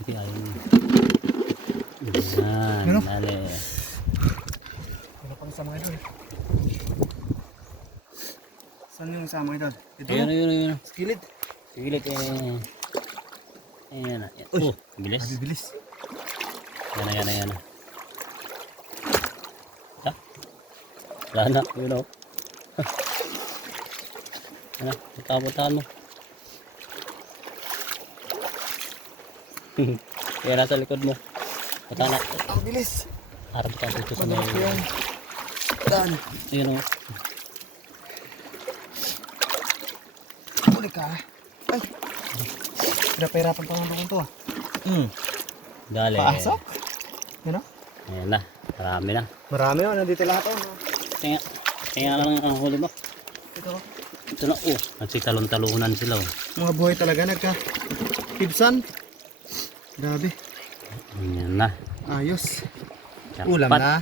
Hindi ayun. Yan, dali. Wala pang isa mga idol. Saan yung isa mga idol? Ito? Ayun. Skillet. Sige, ayan. Oh, bilis. Bibilis. Yan. Ha? Wala na, yun o. Ano, ikabutan mo. Kaya nasa likod mo. Patana. Ang bilis. Harap ka dito sa may... Malaki yung daan. Yun o. Huli ka. Ay. Pira-pirapan pa ng to ah. Dali. Paasok. Yan o. Ayan na, marami na. Marami o. Nandito lahat o. Kaya lang ang huli mo. Ito o. Ito na, nagsitalon-talunan sila o. Mga buhay talaga nagka-pibsan. Grabe. Ayan na. Ayos. Jackpot. Ulam na.